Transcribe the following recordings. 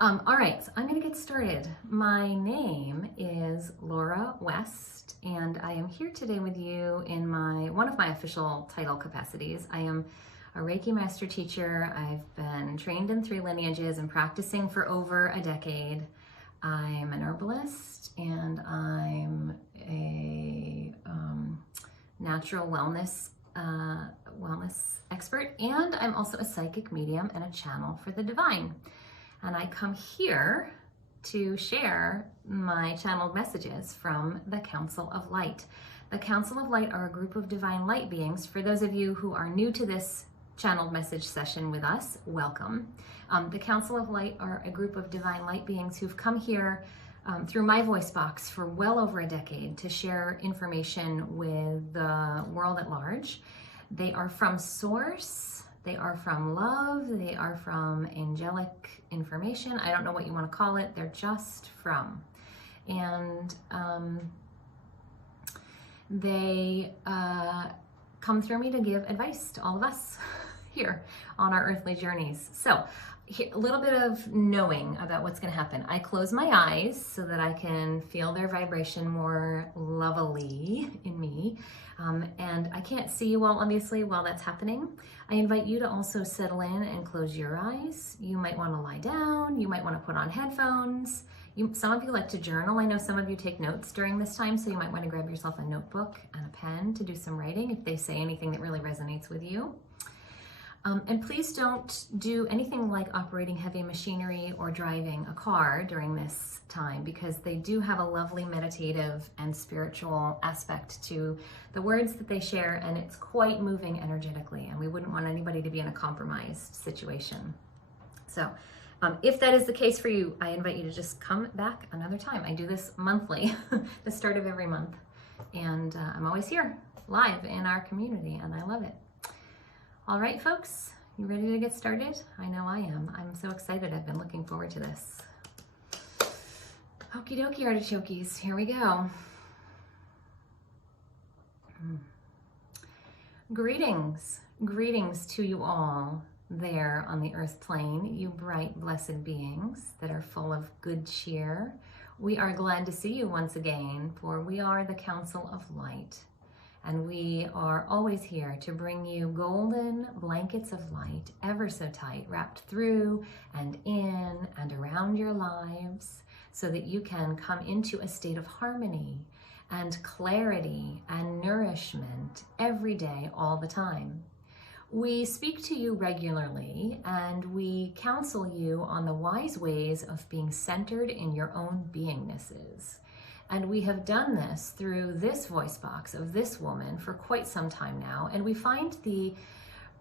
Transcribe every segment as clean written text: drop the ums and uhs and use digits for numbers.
All right, so I'm going to get started. My name is Laura West, and I am here today with you in one of my official title capacities. I am a Reiki Master Teacher. I've been trained in 3 lineages and practicing for over a decade. I'm an herbalist, and I'm a natural wellness expert, and I'm also a psychic medium and a channel for the divine. And I come here to share my channeled messages from the Council of Light. The Council of Light are a group of divine light beings. For those of you who are new to this channeled message session with us, welcome. The Council of Light are a group of divine light beings who've come here through my voice box for well over a decade to share information with the world at large. They are from Source. They are from love, they are from angelic information. I don't know what you want to call it, they're just from. And they come through me to give advice to all of us here on our earthly journeys. So, a little bit of knowing about what's going to happen. I close my eyes so that I can feel their vibration more lovely in me. And I can't see you all, obviously, while that's happening. I invite you to also settle in and close your eyes. You might want to lie down. You might want to put on headphones. Some of you like to journal. I know some of you take notes during this time, so you might want to grab yourself a notebook and a pen to do some writing if they say anything that really resonates with you. And please don't do anything like operating heavy machinery or driving a car during this time, because they do have a lovely meditative and spiritual aspect to the words that they share, and it's quite moving energetically, and we wouldn't want anybody to be in a compromised situation. So if that is the case for you, I invite you to just come back another time. I do this monthly, the start of every month, and I'm always here live in our community, and I love it. All right, folks, you ready to get started? I know I am. I'm so excited. I've been looking forward to this. Okie dokie, artichokes. Here we go. Greetings. Greetings to you all there on the earth plane, you bright, blessed beings that are full of good cheer. We are glad to see you once again, for we are the Council of Light. And we are always here to bring you golden blankets of light, ever so tight, wrapped through and in and around your lives, so that you can come into a state of harmony and clarity and nourishment every day, all the time. We speak to you regularly, and we counsel you on the wise ways of being centered in your own beingnesses. And we have done this through this voice box of this woman for quite some time now. And we find the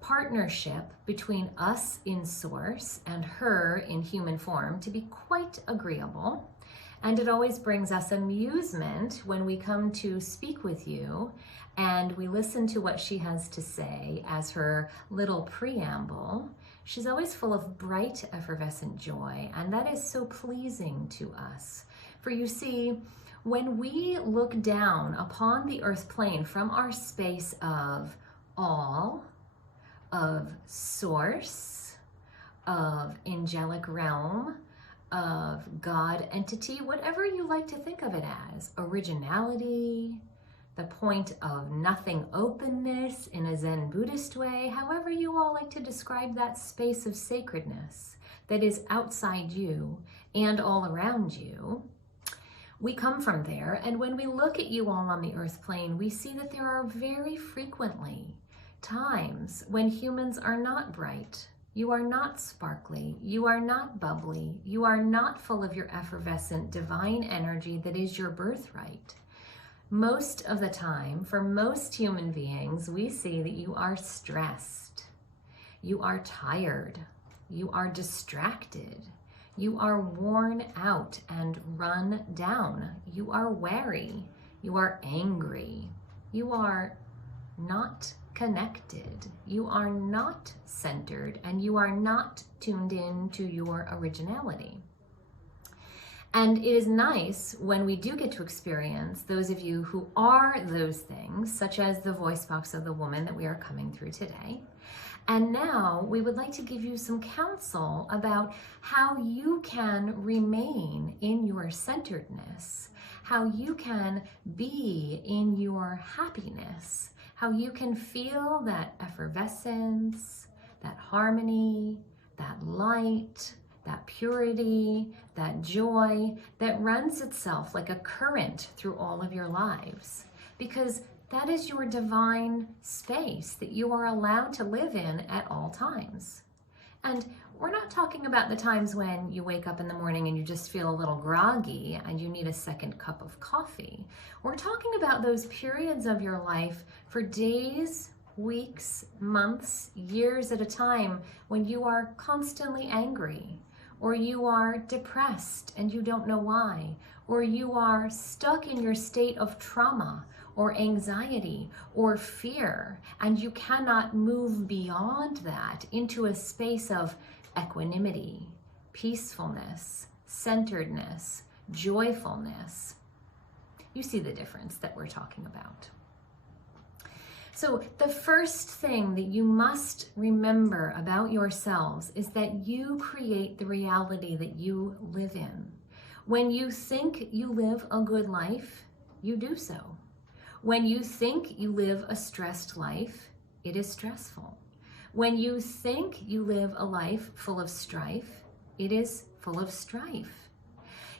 partnership between us in source and her in human form to be quite agreeable. And it always brings us amusement when we come to speak with you and we listen to what she has to say as her little preamble. She's always full of bright, effervescent joy, and that is so pleasing to us. For you see, when we look down upon the earth plane from our space of all, of source, of angelic realm, of God entity, whatever you like to think of it as, originality, the point of nothing openness in a Zen Buddhist way, however you all like to describe that space of sacredness that is outside you and all around you. We come from there, and when we look at you all on the earth plane, we see that there are very frequently times when humans are not bright. You are not sparkly. You are not bubbly. You are not full of your effervescent divine energy that is your birthright. Most of the time, for most human beings, we see that you are stressed. You are tired. You are distracted. You are worn out and run down. You are wary. You are angry. You are not connected. You are not centered, and you are not tuned in to your originality. And it is nice when we do get to experience those of you who are those things, such as the voice box of the woman that we are coming through today, And now we would like to give you some counsel about how you can remain in your centeredness, how you can be in your happiness, how you can feel that effervescence, that harmony, that light, that purity, that joy that runs itself like a current through all of your lives. Because that is your divine space that you are allowed to live in at all times. And we're not talking about the times when you wake up in the morning and you just feel a little groggy and you need a second cup of coffee. We're talking about those periods of your life for days, weeks, months, years at a time when you are constantly angry, or you are depressed and you don't know why, or you are stuck in your state of trauma or anxiety or fear, and you cannot move beyond that into a space of equanimity, peacefulness, centeredness, joyfulness. You see the difference that we're talking about. So the first thing that you must remember about yourselves is that you create the reality that you live in. When you think you live a good life, you do so. When you think you live a stressed life, it is stressful. When you think you live a life full of strife, it is full of strife.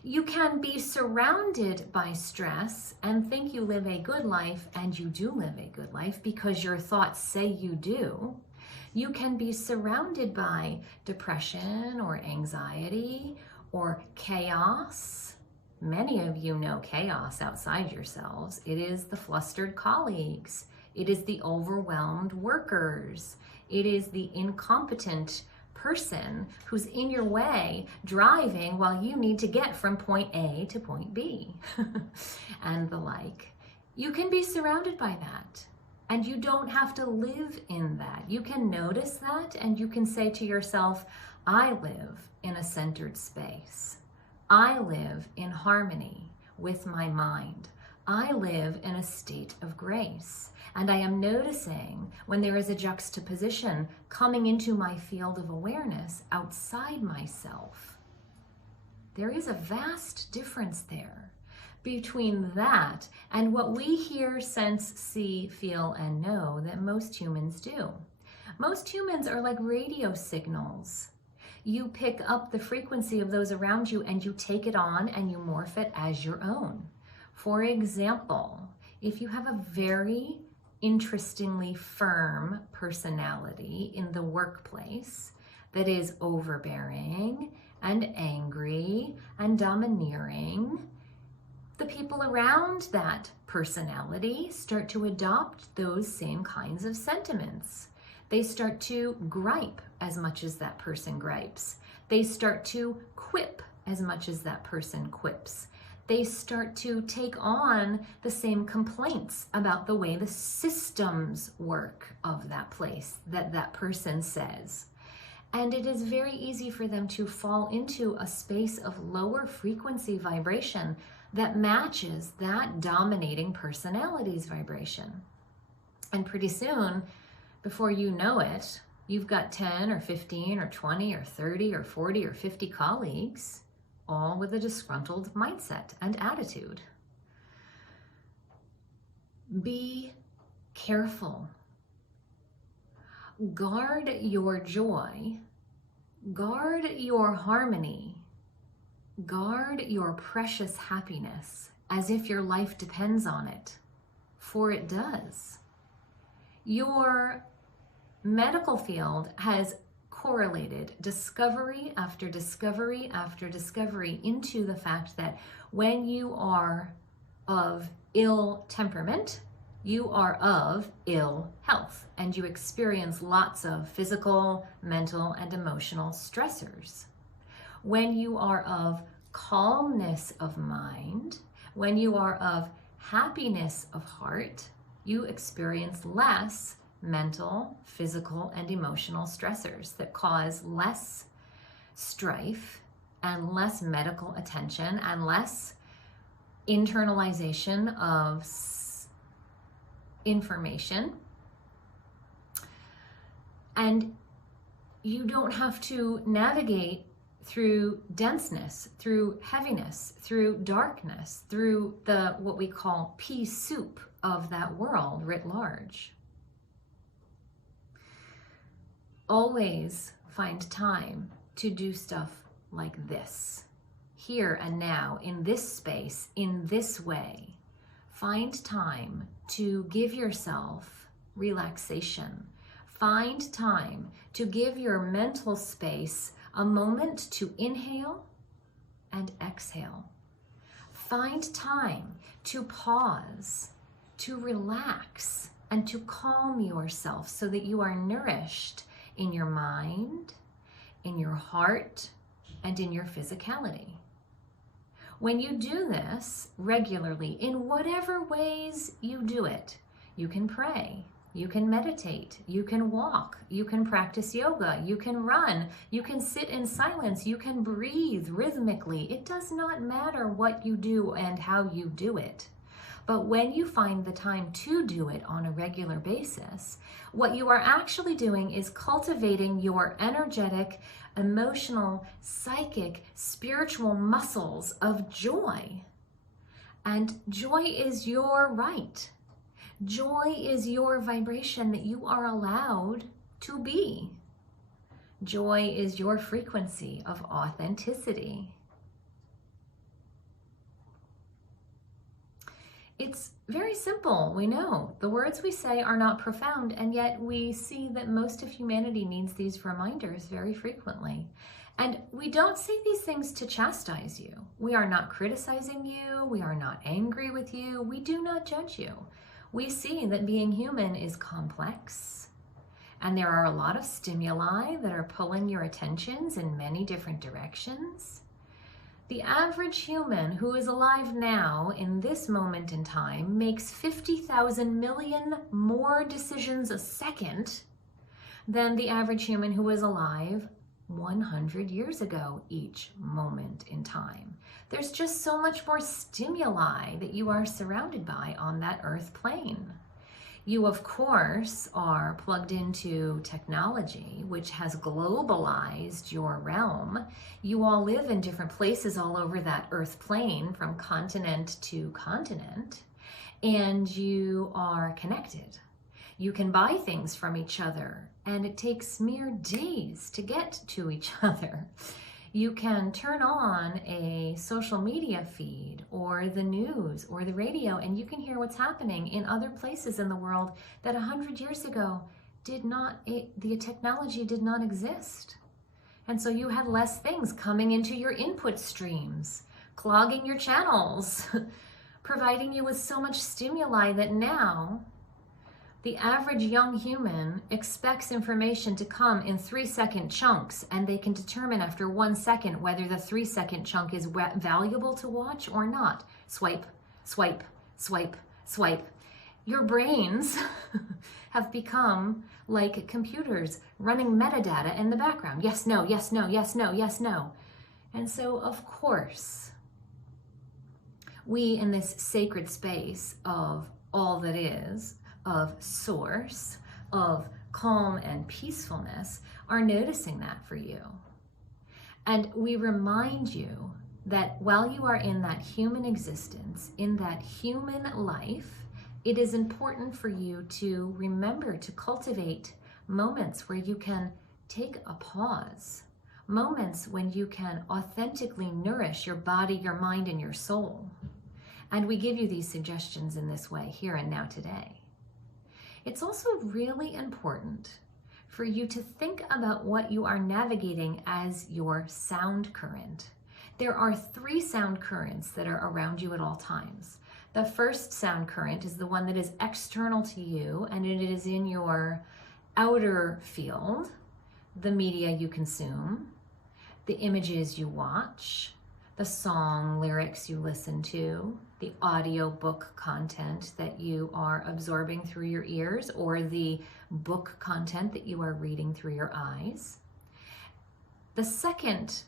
You can be surrounded by stress and think you live a good life, and you do live a good life because your thoughts say you do. You can be surrounded by depression or anxiety or chaos. Many of you know chaos outside yourselves. It is the flustered colleagues. It is the overwhelmed workers. It is the incompetent person who's in your way driving while you need to get from point A to point B and the like. You can be surrounded by that, and you don't have to live in that. You can notice that, and you can say to yourself, I live in a centered space. I live in harmony with my mind. I live in a state of grace. And I am noticing when there is a juxtaposition coming into my field of awareness outside myself. There is a vast difference there between that and what we hear, sense, see, feel, and know that most humans do. Most humans are like radio signals. You pick up the frequency of those around you and you take it on and you morph it as your own. For example, if you have a very interestingly firm personality in the workplace that is overbearing and angry and domineering, the people around that personality start to adopt those same kinds of sentiments. They start to gripe as much as that person gripes. They start to quip as much as that person quips. They start to take on the same complaints about the way the systems work of that place that that person says. And it is very easy for them to fall into a space of lower frequency vibration that matches that dominating personality's vibration. And pretty soon, before you know it, you've got 10 or 15 or 20 or 30 or 40 or 50 colleagues, all with a disgruntled mindset and attitude. Be careful. Guard your joy. Guard your harmony. Guard your precious happiness as if your life depends on it, for it does. Your medical field has correlated discovery after discovery after discovery into the fact that when you are of ill temperament, you are of ill health, and you experience lots of physical, mental, and emotional stressors. When you are of calmness of mind, when you are of happiness of heart, you experience less mental, physical, and emotional stressors that cause less strife and less medical attention and less internalization of information And you don't have to navigate through denseness, through heaviness, through darkness, through the what we call pea soup of that world writ large. Always find time to do stuff like this, here and now, in this space, in this way. Find time to give yourself relaxation. Find time to give your mental space a moment to inhale and exhale. Find time to pause, to relax, and to calm yourself so that you are nourished in your mind, in your heart, and in your physicality. When you do this regularly, in whatever ways you do it, you can pray, you can meditate, you can walk, you can practice yoga, you can run, you can sit in silence, you can breathe rhythmically. It does not matter what you do and how you do it. But when you find the time to do it on a regular basis, what you are actually doing is cultivating your energetic, emotional, psychic, spiritual muscles of joy. And joy is your right. Joy is your vibration that you are allowed to be. Joy is your frequency of authenticity. It's very simple, we know. The words we say are not profound, and yet we see that most of humanity needs these reminders very frequently. And we don't say these things to chastise you. We are not criticizing you. We are not angry with you. We do not judge you. We see that being human is complex, and there are a lot of stimuli that are pulling your attentions in many different directions. The average human who is alive now in this moment in time makes 50,000 million more decisions a second than the average human who was alive 100 years ago each moment in time. There's just so much more stimuli that you are surrounded by on that earth plane. You, of course, are plugged into technology, which has globalized your realm. You all live in different places all over that earth plane, from continent to continent, and you are connected. You can buy things from each other, and it takes mere days to get to each other. You can turn on a social media feed or the news or the radio, and you can hear what's happening in other places in the world that 100 years ago the technology did not exist. And so you had less things coming into your input streams, clogging your channels, providing you with so much stimuli that now the average young human expects information to come in 3-second chunks, and they can determine after 1 second whether the 3-second chunk is valuable to watch or not. Swipe, swipe, swipe, swipe. Your brains have become like computers running metadata in the background. Yes, no, yes, no, yes, no, yes, no. And so, of course, we in this sacred space of all that is, of source, of calm and peacefulness, are noticing that for you. And we remind you that while you are in that human existence, in that human life, it is important for you to remember to cultivate moments where you can take a pause, moments when you can authentically nourish your body, your mind, and your soul. And we give you these suggestions in this way, here and now today. It's also really important for you to think about what you are navigating as your sound current. There are 3 sound currents that are around you at all times. The first sound current is the one that is external to you, and it is in your outer field, the media you consume, the images you watch, the song lyrics you listen to, the audio book content that you are absorbing through your ears, or the book content that you are reading through your eyes. The second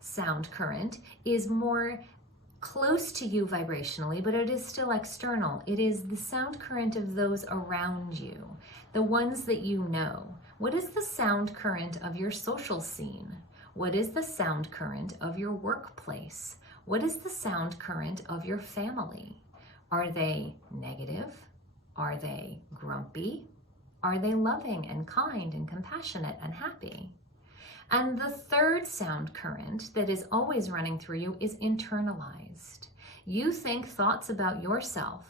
sound current is more close to you vibrationally, but it is still external. It is the sound current of those around you, the ones that you know. What is the sound current of your social scene? What is the sound current of your workplace? What is the sound current of your family? Are they negative? Are they grumpy? Are they loving and kind and compassionate and happy? And the third sound current that is always running through you is internalized. You think thoughts about yourself.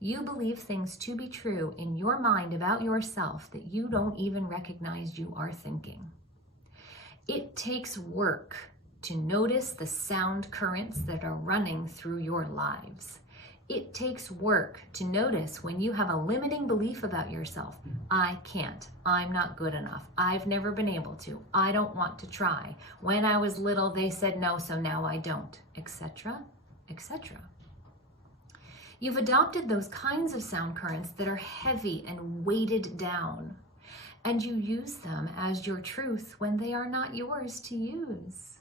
You believe things to be true in your mind about yourself that you don't even recognize you are thinking. It takes work to notice the sound currents that are running through your lives. It takes work to notice when you have a limiting belief about yourself. I can't. I'm not good enough. I've never been able to. I don't want to try. When I was little, they said no, so now I don't, etc., etc. You've adopted those kinds of sound currents that are heavy and weighted down, and you use them as your truth when they are not yours to use.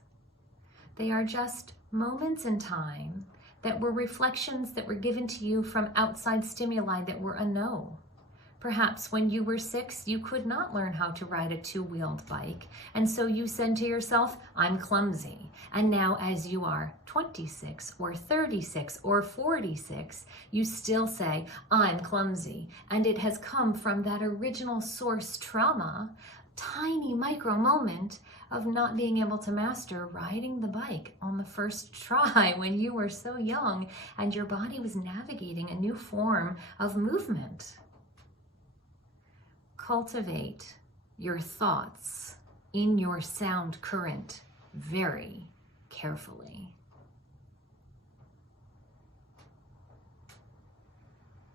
They are just moments in time that were reflections that were given to you from outside stimuli that were a no. Perhaps when you were 6, you could not learn how to ride a 2-wheeled bike, and so you said to yourself, I'm clumsy. And now as you are 26 or 36 or 46, you still say, I'm clumsy. And it has come from that original source trauma, tiny micro moment of not being able to master riding the bike on the first try when you were so young and your body was navigating a new form of movement. Cultivate your thoughts in your sound current very carefully.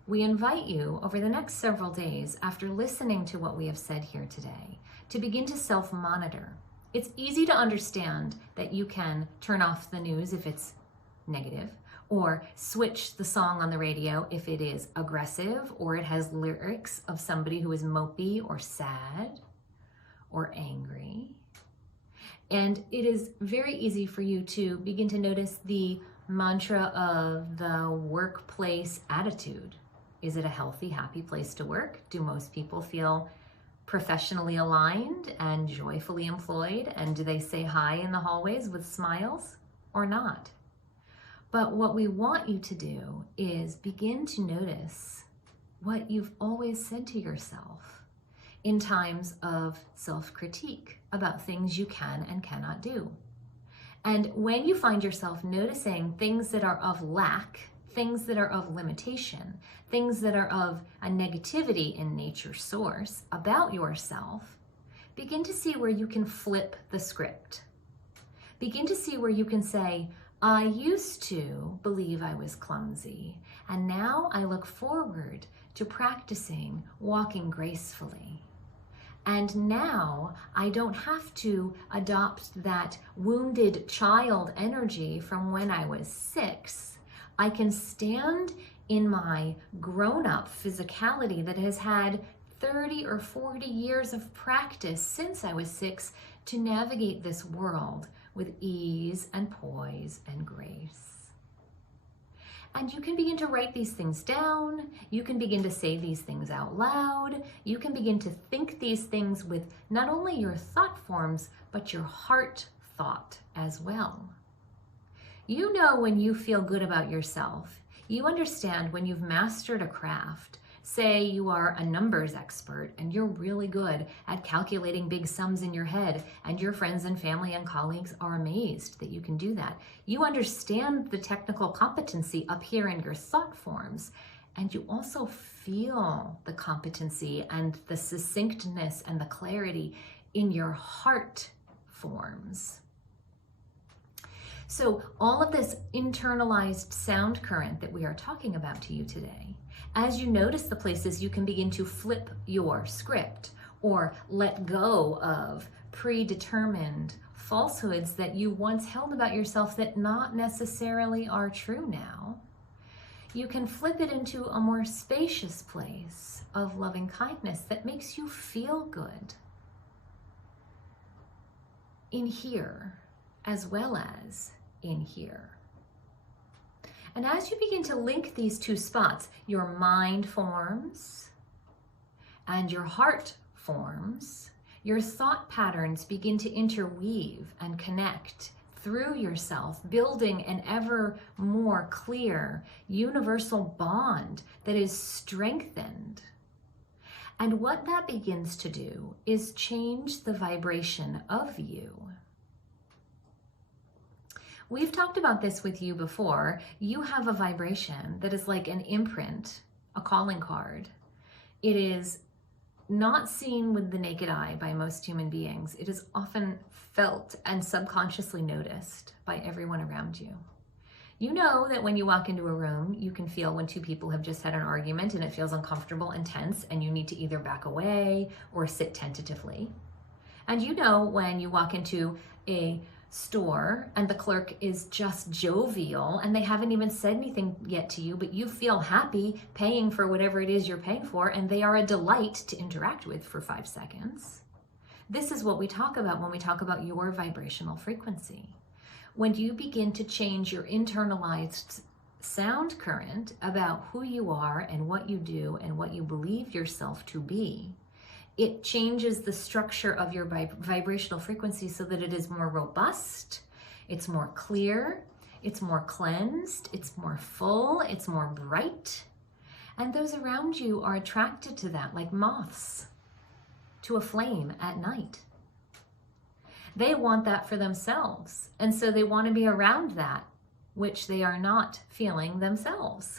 We invite you over the next several days, after listening to what we have said here today, to begin to self-monitor. It's easy to understand that you can turn off the news if it's negative, or switch the song on the radio if it is aggressive or it has lyrics of somebody who is mopey or sad or angry. And it is very easy for you to begin to notice the mantra of the workplace attitude. Is it a healthy, happy place to work? Do most people feel professionally aligned and joyfully employed? And do they say hi in the hallways with smiles or not? But what we want you to do is begin to notice what you've always said to yourself in times of self-critique about things you can and cannot do. And when you find yourself noticing things that are of lack, things that are of limitation, things that are of a negativity in nature source about yourself, begin to see where you can flip the script. Begin to see where you can say, I used to believe I was clumsy, and now I look forward to practicing walking gracefully. And now I don't have to adopt that wounded child energy from when I was 6. I can stand in my grown-up physicality that has had 30 or 40 years of practice since I was 6 to navigate this world with ease and poise and grace. And you can begin to write these things down. You can begin to say these things out loud. You can begin to think these things with not only your thought forms, but your heart thought as well. You know when you feel good about yourself. You understand when you've mastered a craft. Say you are a numbers expert and you're really good at calculating big sums in your head, and your friends and family and colleagues are amazed that you can do that. You understand the technical competency up here in your thought forms, and you also feel the competency and the succinctness and the clarity in your heart forms. So all of this internalized sound current that we are talking about to you today, as you notice the places you can begin to flip your script or let go of predetermined falsehoods that you once held about yourself that not necessarily are true now, you can flip it into a more spacious place of loving kindness that makes you feel good in here as well as in here. And as you begin to link these two spots, your mind forms and your heart forms, Your thought patterns begin to interweave and connect through yourself, building an ever more clear universal bond that is strengthened. And what that begins to do is change the vibration of you. We've talked about this with you before. You have a vibration that is like an imprint, a calling card. It is not seen with the naked eye by most human beings. It is often felt and subconsciously noticed by everyone around you. You know that when you walk into a room, you can feel when two people have just had an argument and it feels uncomfortable and tense, and you need to either back away or sit tentatively. And you know when you walk into a store and the clerk is just jovial and they haven't even said anything yet to you, but you feel happy paying for whatever it is you're paying for, and they are a delight to interact with for 5 seconds. This is what we talk about when we talk about your vibrational frequency. When you begin to change your internalized sound current about who you are and what you do and what you believe yourself to be, it changes the structure of your vibrational frequency so that it is more robust, it's more clear, it's more cleansed, it's more full, it's more bright. And those around you are attracted to that like moths to a flame at night. They want that for themselves. And so they want to be around that, which they are not feeling themselves.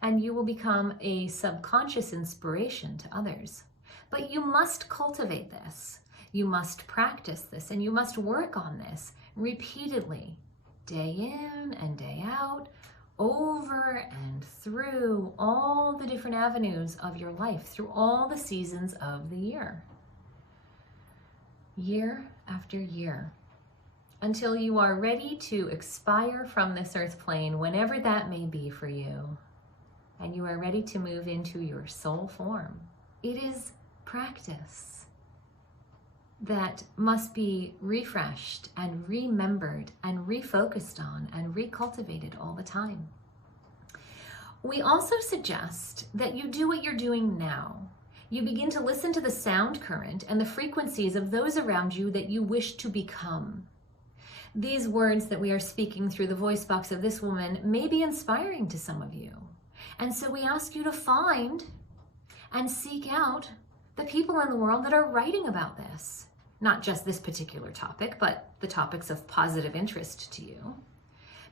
And you will become a subconscious inspiration to others. But you must cultivate this. You must practice this, and you must work on this repeatedly, day in and day out, over and through all the different avenues of your life, through all the seasons of the year. Year after year, until you are ready to expire from this earth plane, whenever that may be for you, and you are ready to move into your soul form. It is practice that must be refreshed and remembered and refocused on and recultivated all the time. We also suggest that you do what you're doing now. You begin to listen to the sound current and the frequencies of those around you that you wish to become. These words that we are speaking through the voice box of this woman may be inspiring to some of you. And so we ask you to find and seek out the people in the world that are writing about this. Not just this particular topic, but the topics of positive interest to you.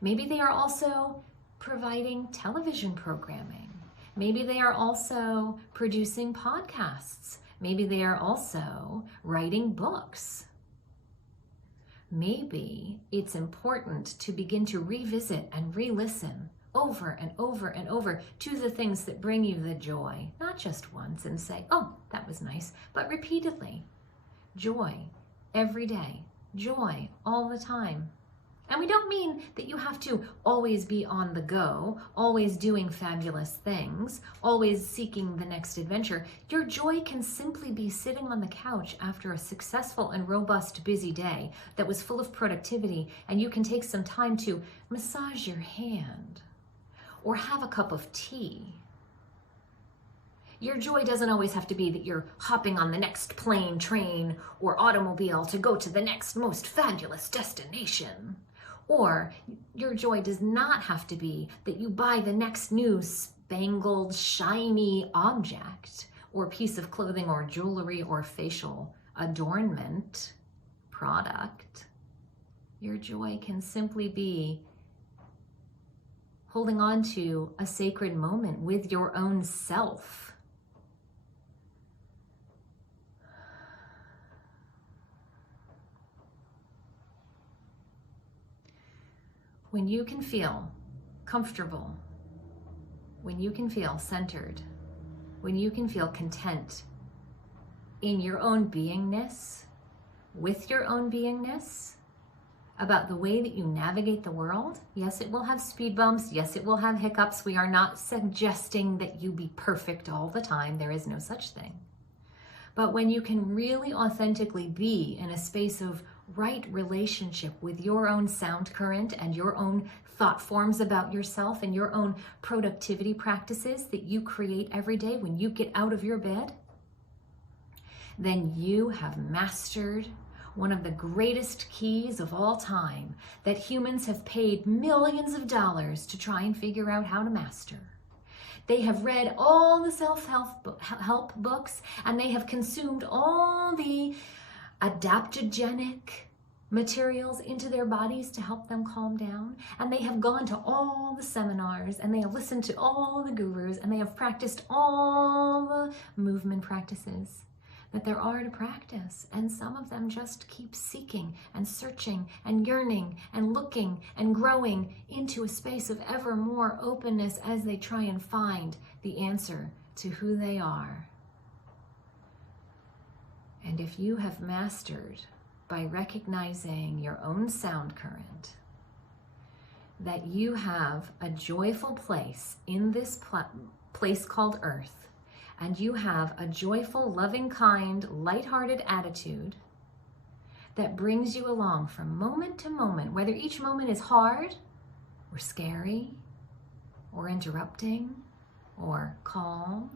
Maybe they are also providing television programming. Maybe they are also producing podcasts. Maybe they are also writing books. Maybe it's important to begin to revisit and re-listen over and over and over to the things that bring you the joy, not just once and say, oh, that was nice, but repeatedly. Joy every day, joy all the time. And we don't mean that you have to always be on the go, always doing fabulous things, always seeking the next adventure. Your joy can simply be sitting on the couch after a successful and robust, busy day that was full of productivity, and you can take some time to massage your hand or have a cup of tea. Your joy doesn't always have to be that you're hopping on the next plane, train, or automobile to go to the next most fabulous destination. Or your joy does not have to be that you buy the next new spangled, shiny object or piece of clothing or jewelry or facial adornment product. Your joy can simply be holding on to a sacred moment with your own self. When you can feel comfortable, when you can feel centered, when you can feel content in your own beingness, with your own beingness, about the way that you navigate the world. Yes, it will have speed bumps. Yes, it will have hiccups. We are not suggesting that you be perfect all the time. There is no such thing. But when you can really authentically be in a space of right relationship with your own sound current and your own thought forms about yourself and your own productivity practices that you create every day when you get out of your bed, then you have mastered one of the greatest keys of all time that humans have paid millions of dollars to try and figure out how to master. They have read all the self-help books, and they have consumed all the adaptogenic materials into their bodies to help them calm down. And they have gone to all the seminars, and they have listened to all the gurus, and they have practiced all the movement practices that there are to practice. And some of them just keep seeking and searching and yearning and looking and growing into a space of ever more openness as they try and find the answer to who they are. And if you have mastered by recognizing your own sound current, that you have a joyful place in this place called Earth, and you have a joyful, loving, kind, lighthearted attitude that brings you along from moment to moment, whether each moment is hard or scary or interrupting or calm,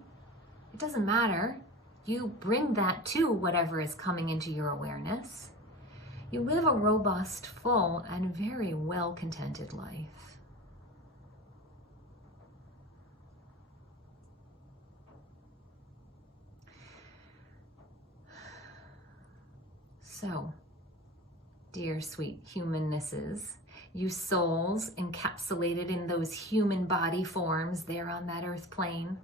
it doesn't matter. You bring that to whatever is coming into your awareness. You live a robust, full, and very well-contented life. So, dear sweet humannesses, you souls encapsulated in those human body forms there on that earth plane,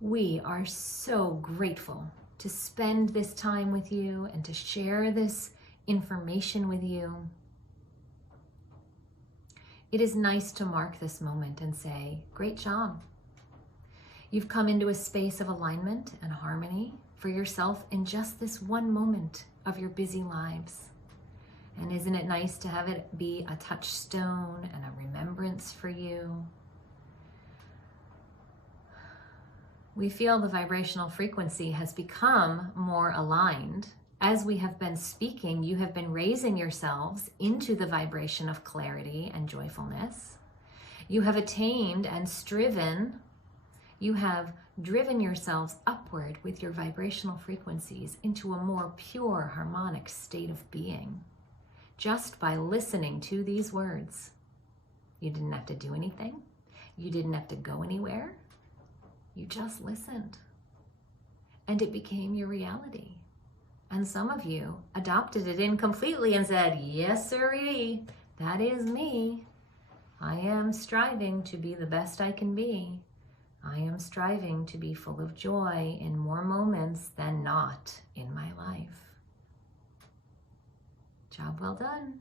we are so grateful to spend this time with you and to share this information with you. It is nice to mark this moment and say, great job. You've come into a space of alignment and harmony for yourself in just this one moment of your busy lives. And isn't it nice to have it be a touchstone and a remembrance for you? We feel the vibrational frequency has become more aligned. As we have been speaking, you have been raising yourselves into the vibration of clarity and joyfulness. You have attained and striven. You have driven yourselves upward with your vibrational frequencies into a more pure, harmonic state of being, just by listening to these words. You didn't have to do anything. You didn't have to go anywhere. You just listened, and it became your reality. And some of you adopted it in completely and said, yes, sirree, that is me. I am striving to be the best I can be. I am striving to be full of joy in more moments than not in my life. Job well done.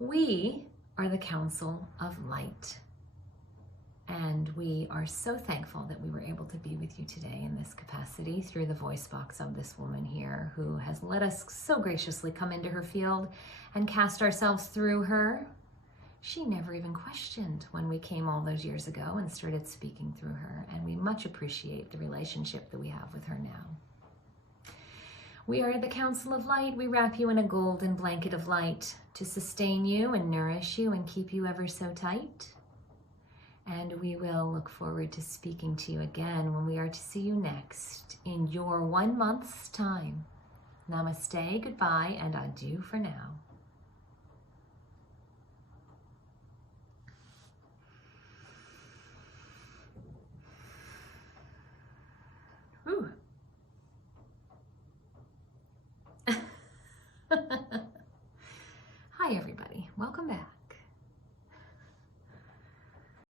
We are the Council of Light. And we are so thankful that we were able to be with you today in this capacity through the voice box of this woman here who has let us so graciously come into her field and cast ourselves through her. She never even questioned when we came all those years ago and started speaking through her, and we much appreciate the relationship that we have with her now. We are the Council of Light. We wrap you in a golden blanket of light to sustain you and nourish you and keep you ever so tight. And we will look forward to speaking to you again when we are to see you next in your 1 month's time. Namaste, goodbye, and adieu for now. Whew. Hi, everybody. Welcome back.